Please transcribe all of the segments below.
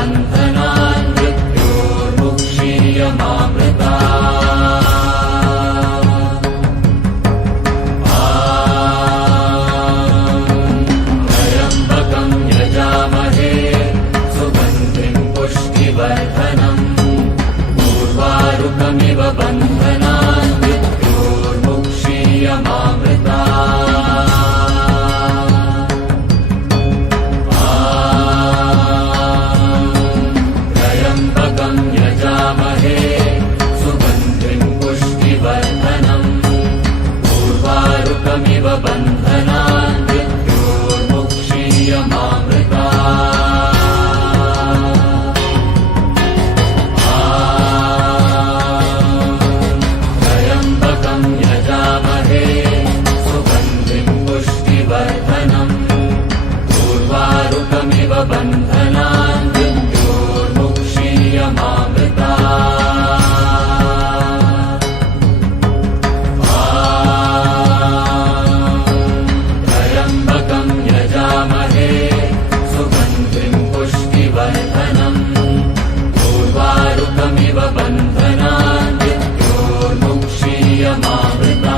बन्धनान् मृत्योर्मुक्षीयमामृता त्र्यम्बकं यजामहे सुगन्धिं पुष्टिवर्धनम् उर्वारुकमिव बन्धनान् मृत्योर्मुक्षीयमामृता त्र्यम्बकं यजामहे सुगन्धिं पुष्टिवर्धनम् उर्वारुकमिव बन्धनान् मृत्योर्मुक्षीयमामृता त्र्यम्बकं यजामहे सुगन्धिं पुष्टिवर्धनम् उर्वारुकमिव बन्धनान् मृत्योर्मुक्षीयमामृता त्र्यम्बकं यजामहे सुगन्धिं पुष्टिवर्धनम् उर्वारुकमिव बन्धनान् मृत्योर्मुक्षीयमामृता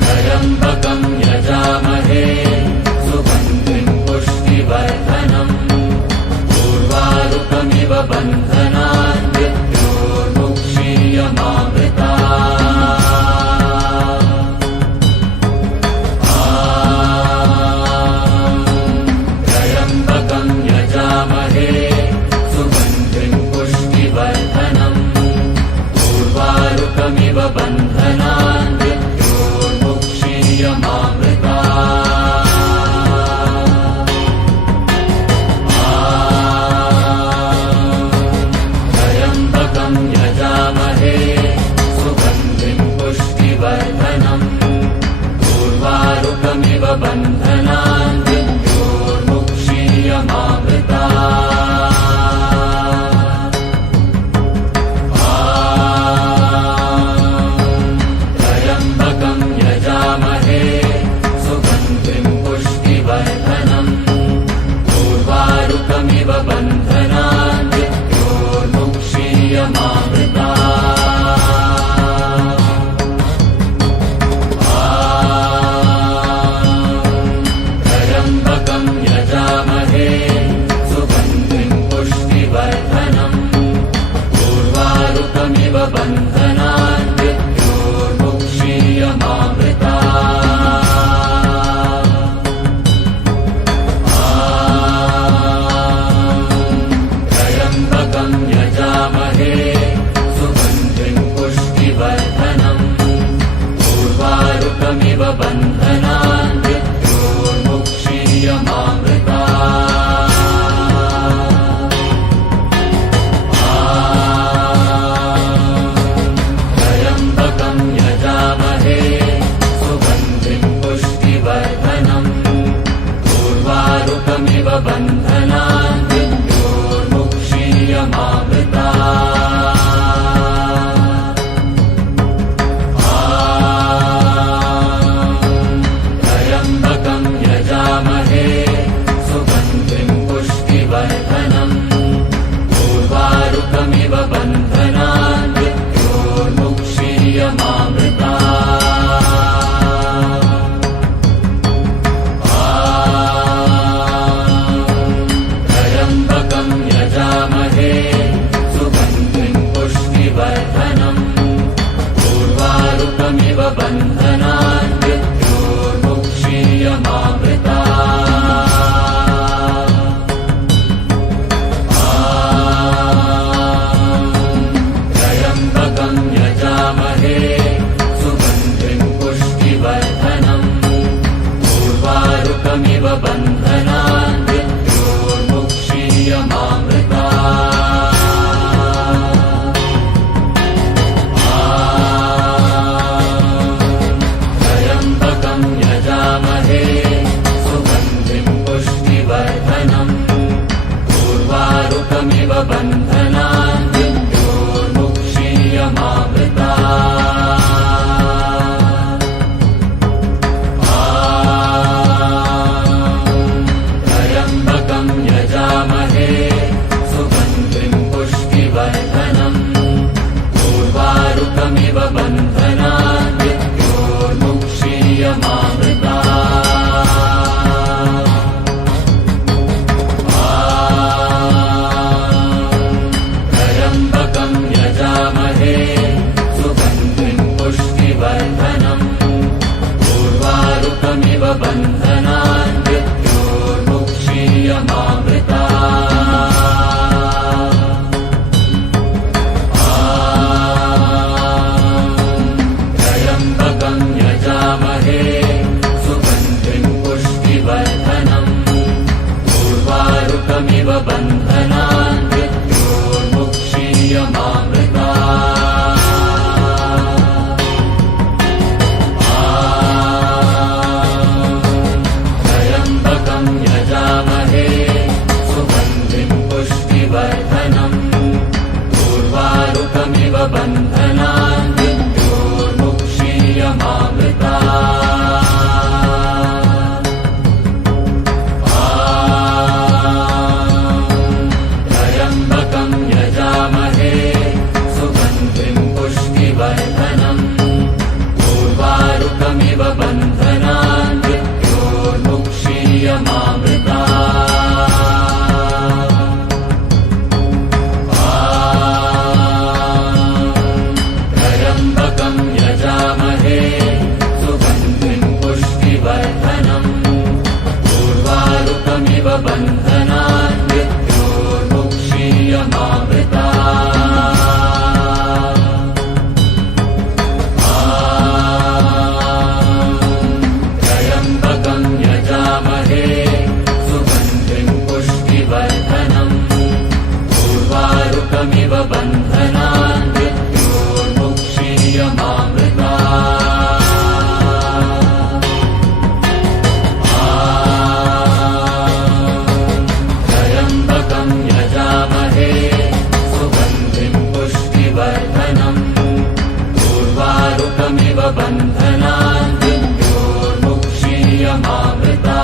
त्र्यम्बकं यजामहे सुगन्धिं पुष्टिवर्धनम् उर्वारुकमिव बन्धनान् मृत्योर्मुक्षीयमामृता त्र्यम्बकं यजामहे सुगन्धिं पुष्टिवर्धनम् उर्वारुकमिव बन्धनान् मृत्योर्मुक्षीयमामृता त्र्यम्बकं यजामहे सुगन्धिं पुष्टिवर्धनम् उर्वारुकमिव बन्धनान् मृत्योर्मुक्षीयमामृता त्र्यम्बकं यजामहे सुगन्धिं पुष्टिवर्धनम् उर्वारुकमिव बन्धनान् मृत्योर्मुक्षीयमामृता त्र्यम्बकं यजामहे सुगन्धिं पुष्टिवर्धनम् उर्वारुकमिव बन्धनान् मृत्योर्मुक्षीयमामृता त्र्यम्बकं यजामहे सुगन्धिं पुष्टिवर्धनम् उर्वारुकमिव बन्धनान् मृत्योर्मुक्षीयमामृता त्र्यम्बकं यजामहे सुगन्धिं पुष्टिवर्धनम् उर्वारुकमिव बन्धनान् मृत्योर्मुक्षीयमामृता बन्धनान् मृत्योर्मुक्षीयमामृता त्र्यम्बकं यजामहे सुगन्धिं पुष्टिवर्धनम् उर्वारुकमिव बन्धनान् मृत्योर्मुक्षीयमामृता त्र्यम्बकं यजामहे सुगन्धिं पुष्टिवर्धनम् उर्वारुकमिव बन्धनान् मृत्योर्मुक्षीयमामृता त्र्यम्बकं यजामहे सुगन्धिं पुष्टिवर्धनम् उर्वारुकमिव बन्धनान् मृत्योर्मुक्षीयमामृता त्र्यम्बकं यजामहे सुगन्धिं पुष्टिवर्धनम् उर्वारुकमिव बन्धनान् मृत्योर्मुक्षीयमामृता त्र्यम्बकं यजामहे सुगन्धिं पुष्टिवर्धनम् उर्वारुकमिव बन्धनान् मृत्योर्मुक्षीयमामृता त्र्यम्बकं यजामहे सुगन्धिं पुष्टिवर्धनम् उर्वारुकमिव बन्धनान् मृत्योर्मुक्षीयमामृता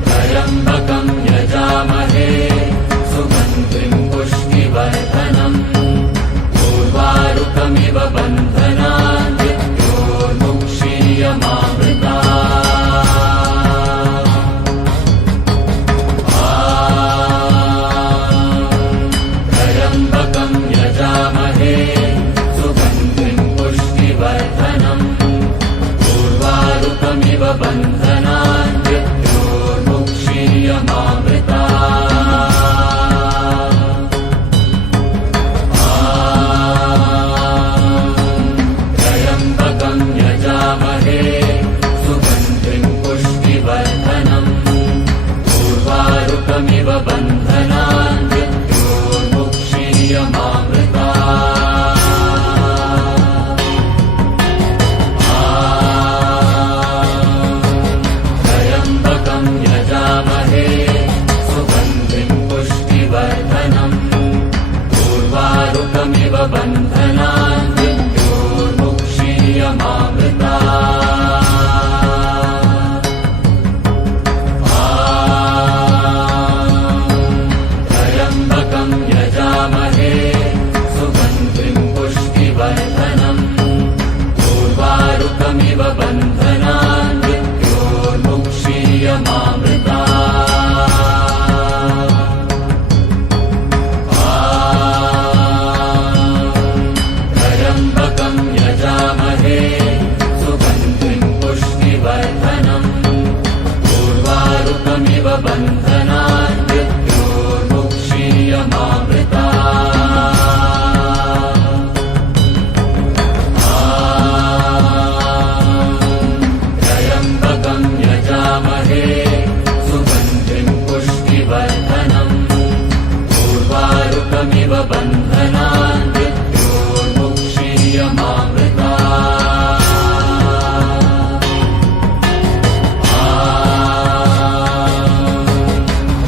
त्र्यम्बकं यजामहे सुगन्धिं पुष्टिवर्धनम् उर्वारुकमिव बन्धनान् मृत्योर्मुक्षीयमामृता त्र्यम्बकं यजामहे सुगन्धिं पुष्टिवर्धनम् उर्वारुकमिव बन्धनान् मृत्योर्मुक्षीयमामृता त्र्यम्बकं यजामहे सुगन्धिं पुष्टिवर्धनम् उर्वारुकमिव बन्धनान् मृत्योर्मुक्षीयमामृता त्र्यम्बकं यजामहे सुगन्धिं पुष्टिवर्धनम् उर्वारुकमिव बन्धनान् मृत्योर्मुक्षीयमामृता त्र्यम्बकं यजामहे सुगन्धिं पुष्टिवर्धनम् उर्वारुकमिव बन्धनान् मृत्योर्मुक्षीयमामृता त्र्यम्बकं यजामहे सुगन्धिं पुष्टिवर्धनम् उर्वारुकमिव बन्धनान् मृत्योर्मुक्षीयमामृता त्र्यम्बकं यजामहे सुगन्धिं पुष्टिवर्धनम् उर्वारुकमिव बन्धनान् मृत्योर्मुक्षीयमामृता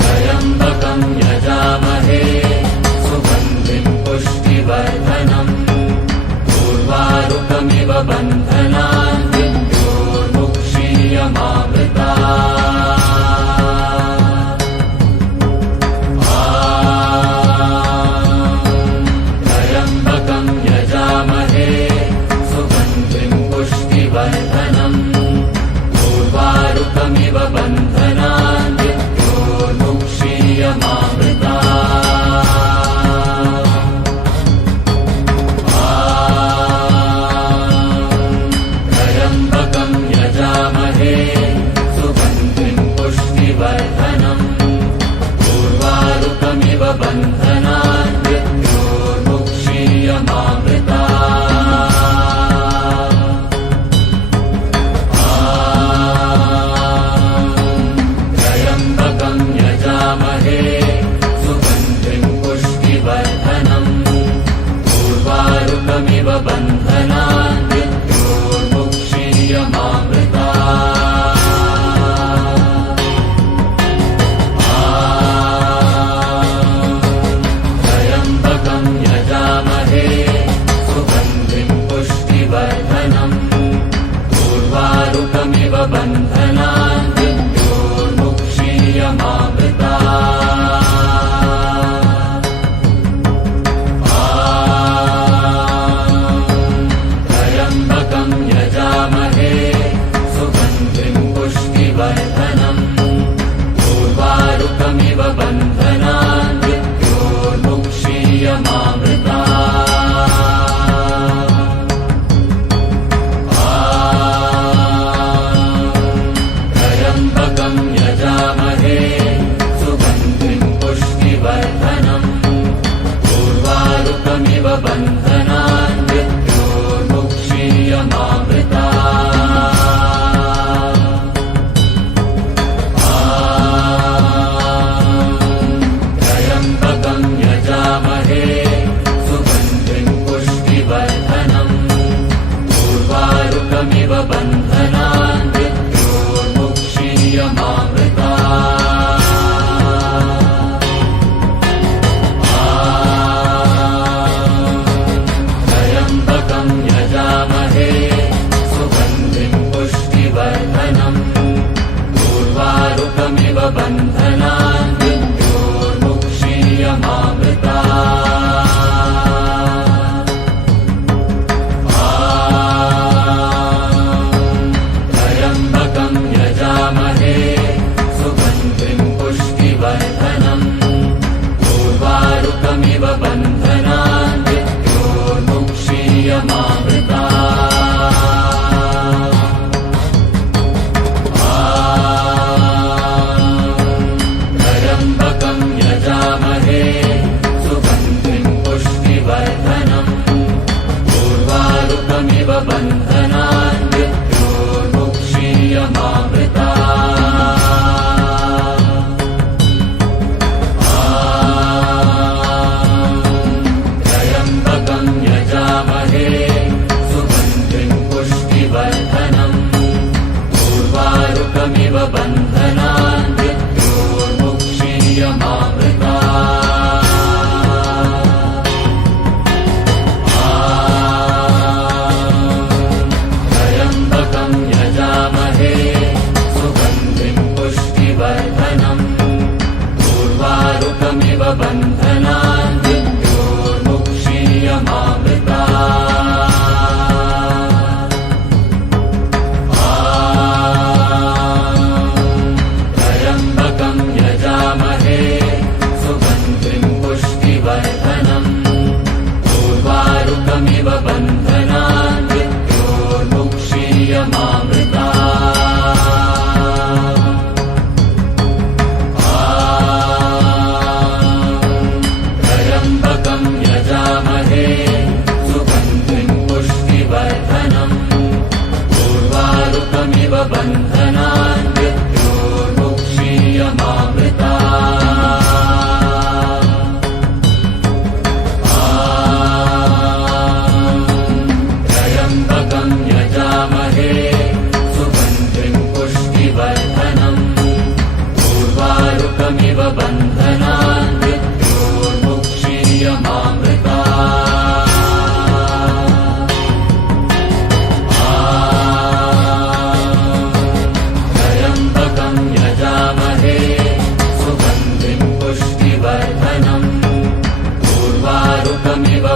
त्र्यम्बकं यजामहे सुगन्धिं पुष्टिवर्धनम् उर्वारुकमिव बन्धनान् मृत्योर्मुक्षीयमामृता त्र्यम्बकं यजामहे सुगन्धिं पुष्टिवर्धनम् उर्वारुकमिव बन्धनान् मृत्योर्मुक्षीयमामृता उर्वारुकमिव बन्धनान् मृत्योर्मुक्षीयमामृता त्र्यम्बकं यजामहे सुगन्धिं पुष्टिवर्धनम् उर्वारुकमिव बन्धनान् मृत्योर्मुक्षीयमामृता बन्धनान् मृत्योर्मुक्षीयमामृता त्र्यम्बकं यजामहे सुगन्धिं पुष्टिवर्धनम् उर्वारुकमिव बन्धनान् मृत्योर्मुक्षीयमामृता बन्धनान् मृत्योर्मुक्षीयमामृता त्र्यम्बकं यजामहे सुगन्धिं पुष्टिवर्धनम् उर्वारुकमिव बन्धनान् मृत्योर्मुक्षीयमामृता बन्धनान् मृत्योर्मुक्षीयमामृता त्र्यम्बकं यजामहे सुगन्धिं पुष्टिवर्धनम् उर्वारुकमिव बन्धनान् मृत्योर्मुक्षीयमामृता बन्धनान् मृत्योर्मुक्षीयमामृता त्र्यम्बकं यजामहे सुगन्धिं पुष्टिवर्धनम् उर्वारुकमिव बन्धनान् मृत्योर्मुक्षीयमामृता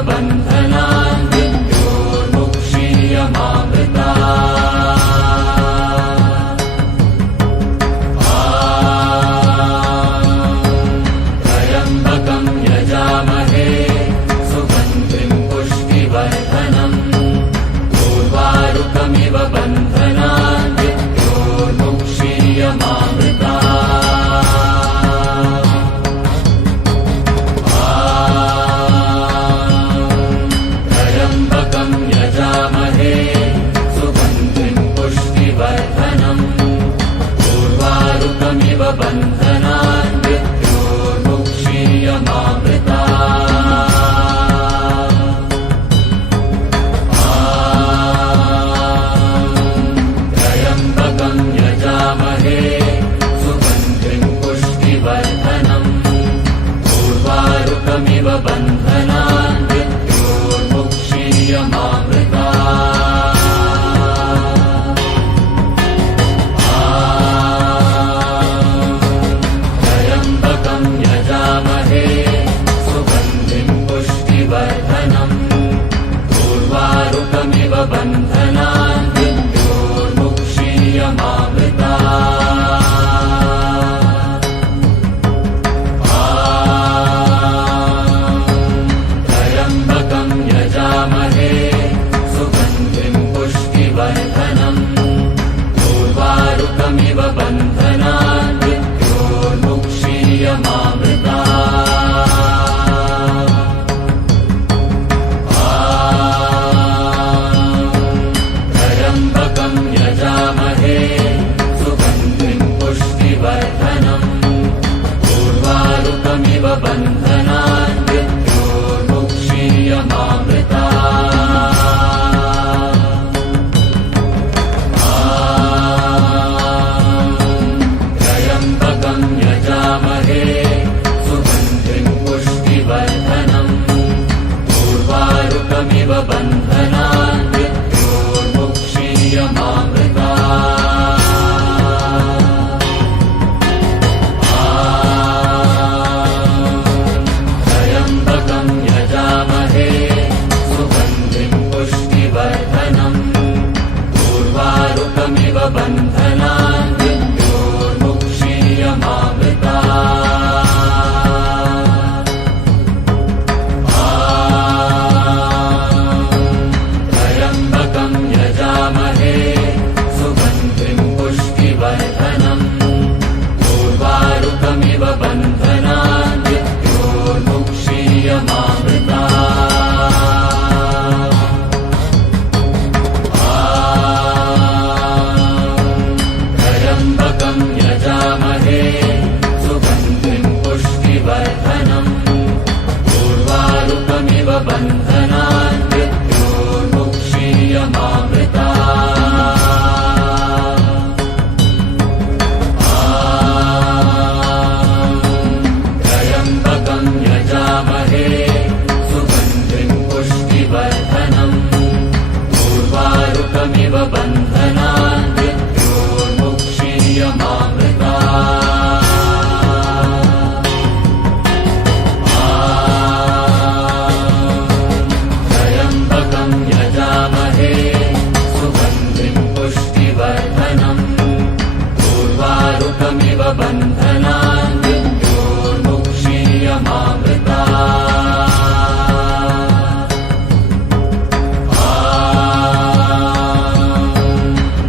बन्धनान् मृत्योर्मुक्षीयमामृता त्र्यम्बकं यजामहे सुगन्धिं पुष्टिवर्धनम् उर्वारुकमिव बन्धनान् मृत्योर्मुक्षीयमामृता त्र्यम्बकं यजामहे सुगन्धिं पुष्टिवर्धनम् उर्वारुकमिव बन्धनान् मृत्योर्मुक्षीयमामृतात् त्र्यम्बकं यजामहे सुगन्धिं पुष्टिवर्धनम् उर्वारुकमिव बन्धनान् त्र्यम्बकं यजामहे सुगन्धिं पुष्टिवर्धनम् उर्वारुकमिव बन्धनान् मृत्योर्मुक्षीयमामृतात् त्र्यम्बकं यजामहे सुगन्धिं पुष्टिवर्धनम् उर्वारुकमिव बन्धनान् त्र्यम्बकं यजामहे सुगन्धिं पुष्टिवर्धनम् उर्वारुकमिव बन्धनान् त्र्यम्बकं यजामहे सुगन्धिं पुष्टिवर्धनम् उर्वारुकमिव बन्धनान्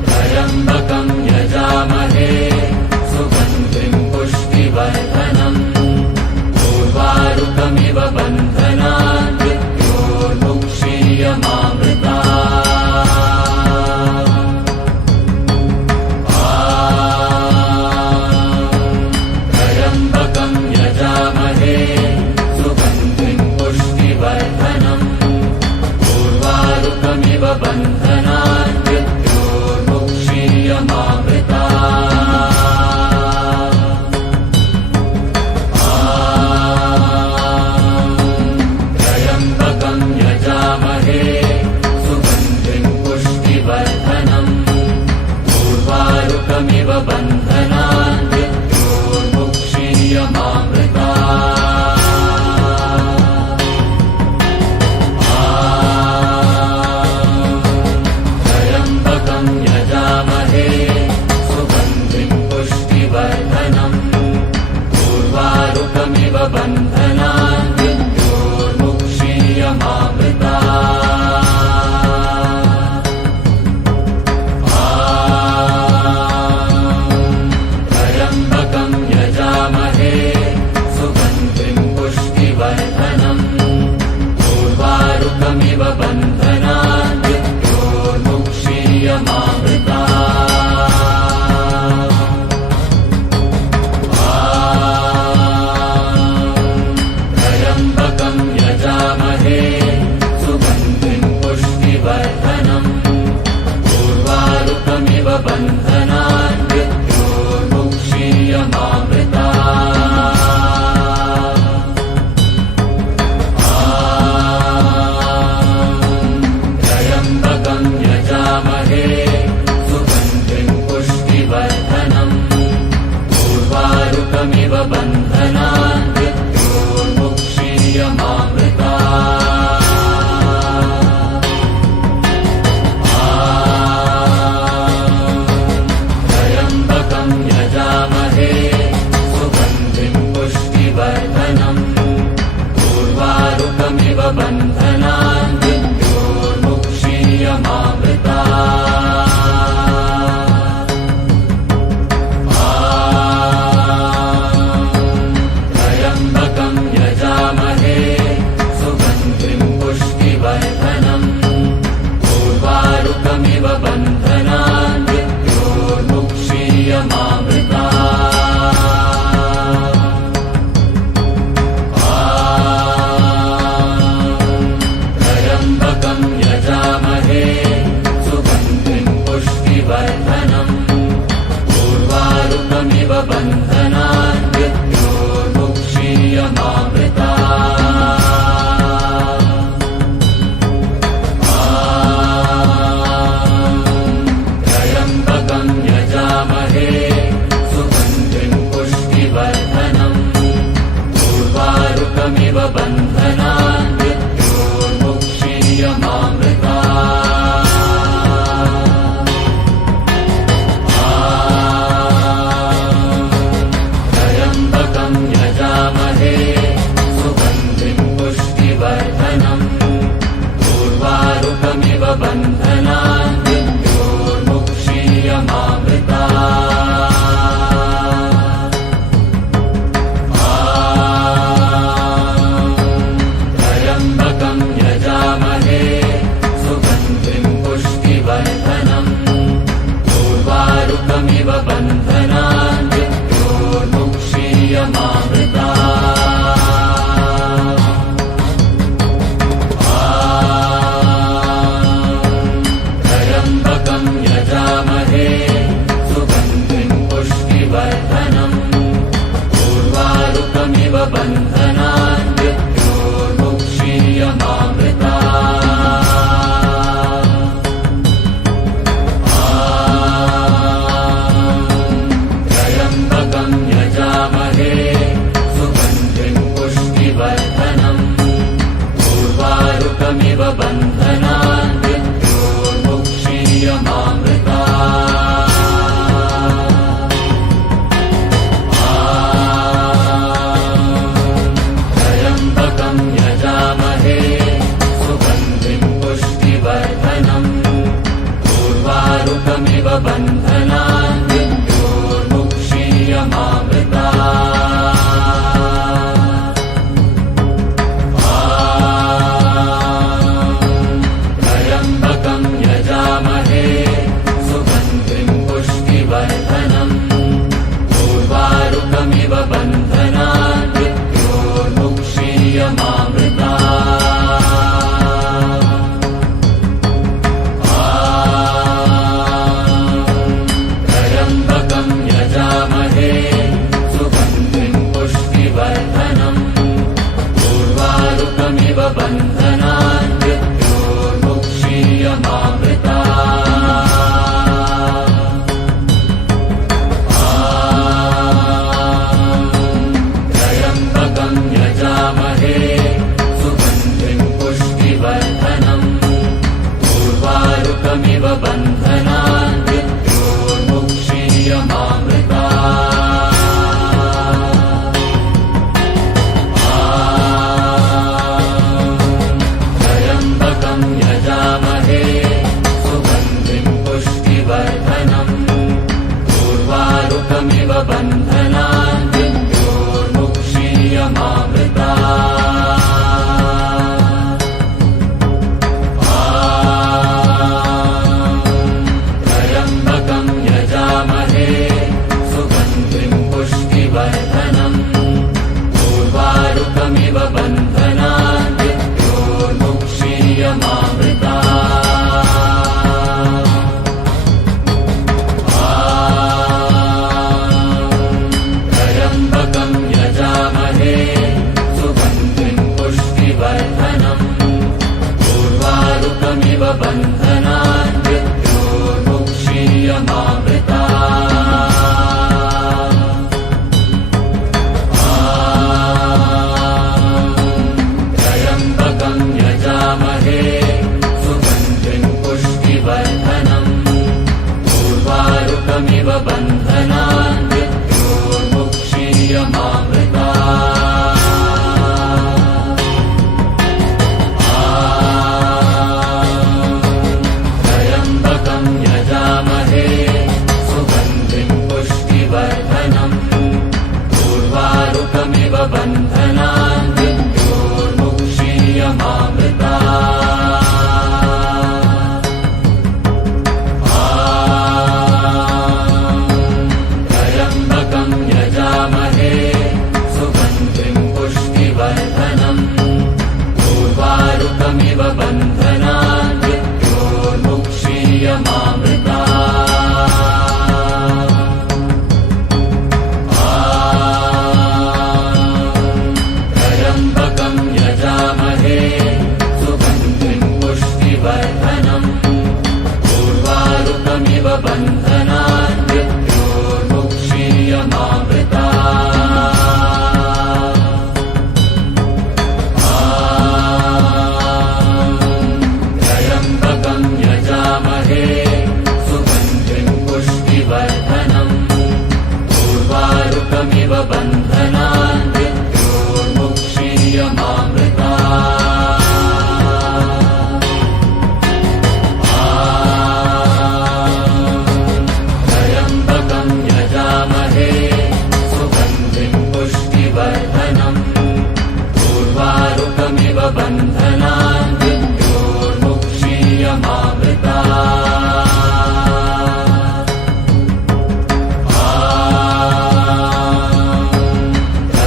त्र्यम्बकं यजामहे सुगन्धिं पुष्टिवर्धनम् उर्वारुकमिव बन्धनान् त्र्यम्बकं यजामहे सुगन्धिं पुष्टिवर्धनम् उर्वारुकमिव बन्धनान् त्र्यम्बकं यजामहे सुगन्धिं पुष्टिवर्धनम् उर्वारुकमिव बन्धनान् त्र्यम्बकं यजामहे सुगन्धिं पुष्टिवर्धनम् उर्वारुकमिव बन्धनान् त्र्यम्बकं यजामहे सुगन्धिं पुष्टिवर्धनम् उर्वारुकमिव बन्धनान् त्र्यम्बकं यजामहे सुगन्धिं पुष्टिवर्धनम् उर्वारुकमिव बन्धनान् बन्धनान् मृत्योर्मुक्षीयमामृतात् त्र्यम्बकं यजामहे सुगन्धिं पुष्टिवर्धनम् उर्वारुकमिव बन्धनान् त्र्यम्बकं यजामहे सुगन्धिं पुष्टिवर्धनम् उर्वारुकमिव बन्धनान् त्र्यम्बकं यजामहे सुगन्धिं पुष्टिवर्धनम् उर्वारुकमिव बन्धनान् त्र्यम्बकं यजामहे सुगन्धिं पुष्टिवर्धनम् उर्वारुकमिव बन्धनान् त्र्यम्बकं यजामहे सुगन्धिं पुष्टिवर्धनम् उर्वारुकमिव बन्धनान् त्र्यम्बकं यजामहे सुगन्धिं पुष्टिवर्धनम् उर्वारुकमिव बन्धनान् त्र्यम्बकं यजामहे सुगन्धिं पुष्टिवर्धनम् उर्वारुकमिव बन्धनान् त्र्यम्बकं यजामहे सुगन्धिं पुष्टिवर्धनम् उर्वारुकमिव बन्धनान् त्र्यम्बकं यजामहे सुगन्धिं पुष्टिवर्धनम् उर्वारुकमिव बन्धनान् त्र्यम्बकं यजामहे सुगन्धिं पुष्टिवर्धनम् उर्वारुकमिव बन्धनान् त्र्यम्बकं यजामहे सुगन्धिं पुष्टिवर्धनम् उर्वारुकमिव बन्धनान् त्र्यम्बकं यजामहे सुगन्धिं पुष्टिवर्धनम् उर्वारुकमिव बन्धनान्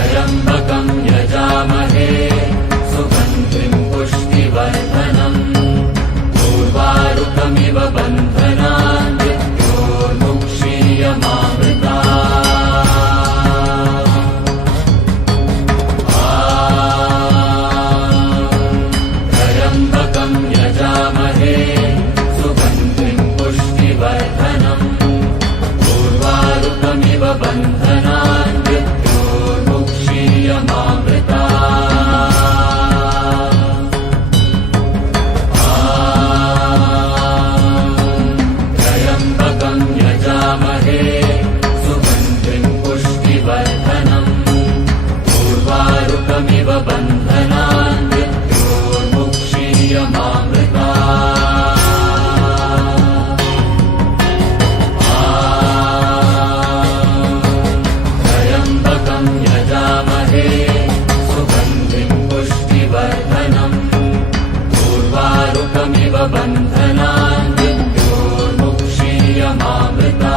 त्र्यम्बकं यजामहे सुगन्धिं पुष्टिवर्धनम् उर्वारुकमिव बन्धनान् त्र्यम्बकं यजामहे सुगन्धिं पुष्टिवर्धनम् उर्वारुकमिव बन्धनान् त्र्यम्बकं यजामहे सुगन्धिं पुष्टिवर्धनम् उर्वारुकमिव बन्धनान् मृत्योर्मुक्षीयमामृतात् उर्वारुकमिव बन्धनान् मृत्योर्मुक्षीयमामृता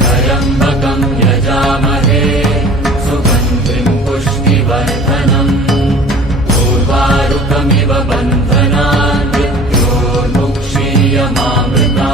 त्र्यम्बकं यजामहे सुगन्धिं पुष्टिवर्धनम् उर्वारुकमिव बन्धनान् मृत्योर्मुक्षीयमामृता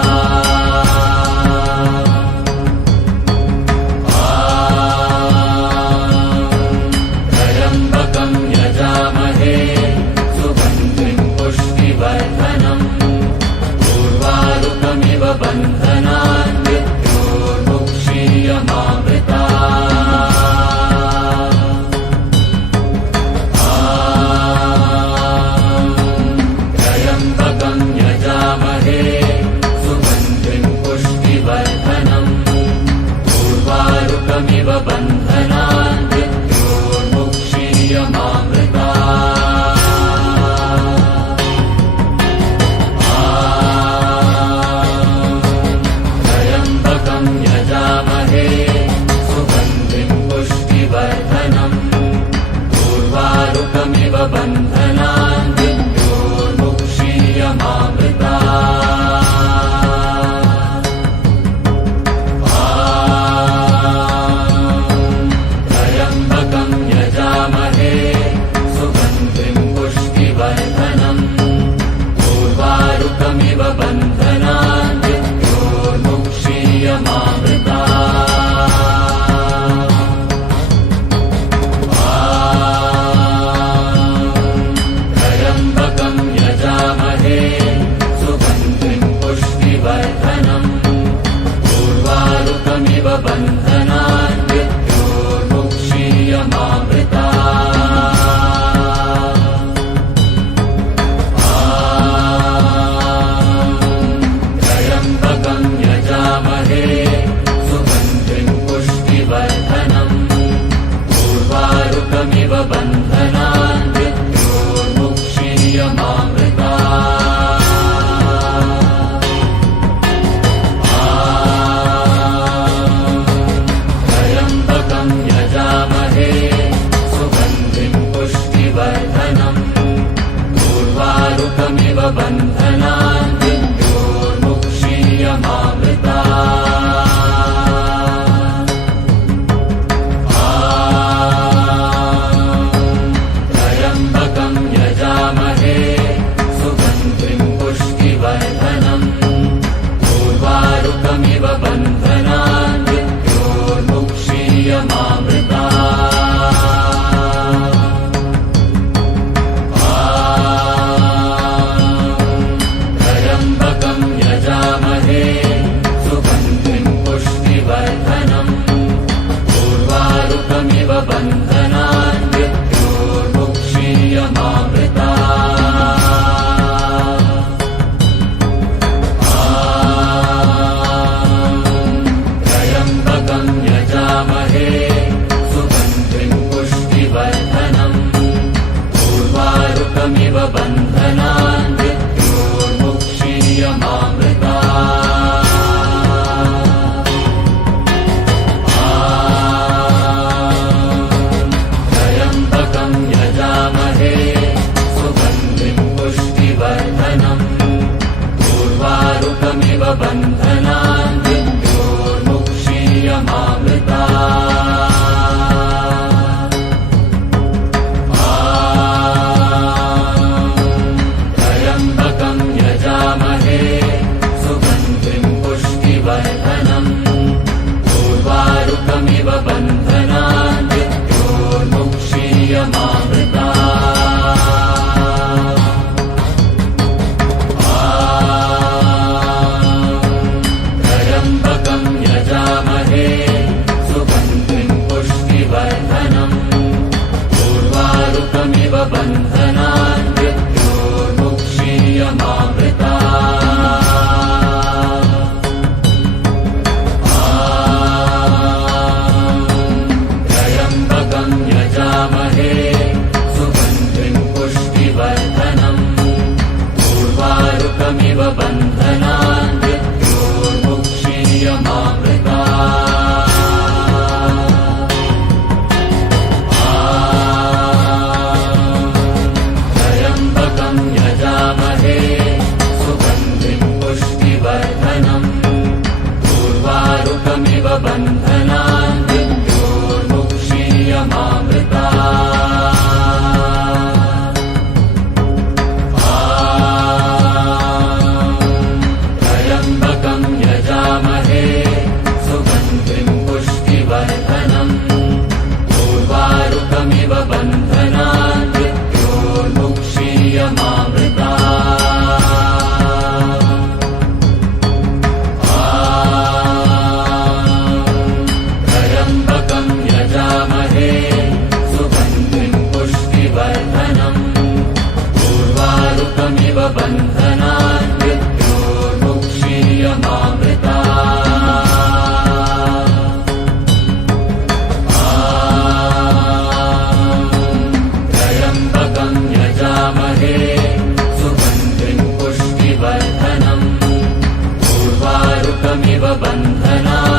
शोकमिव बन्धनान्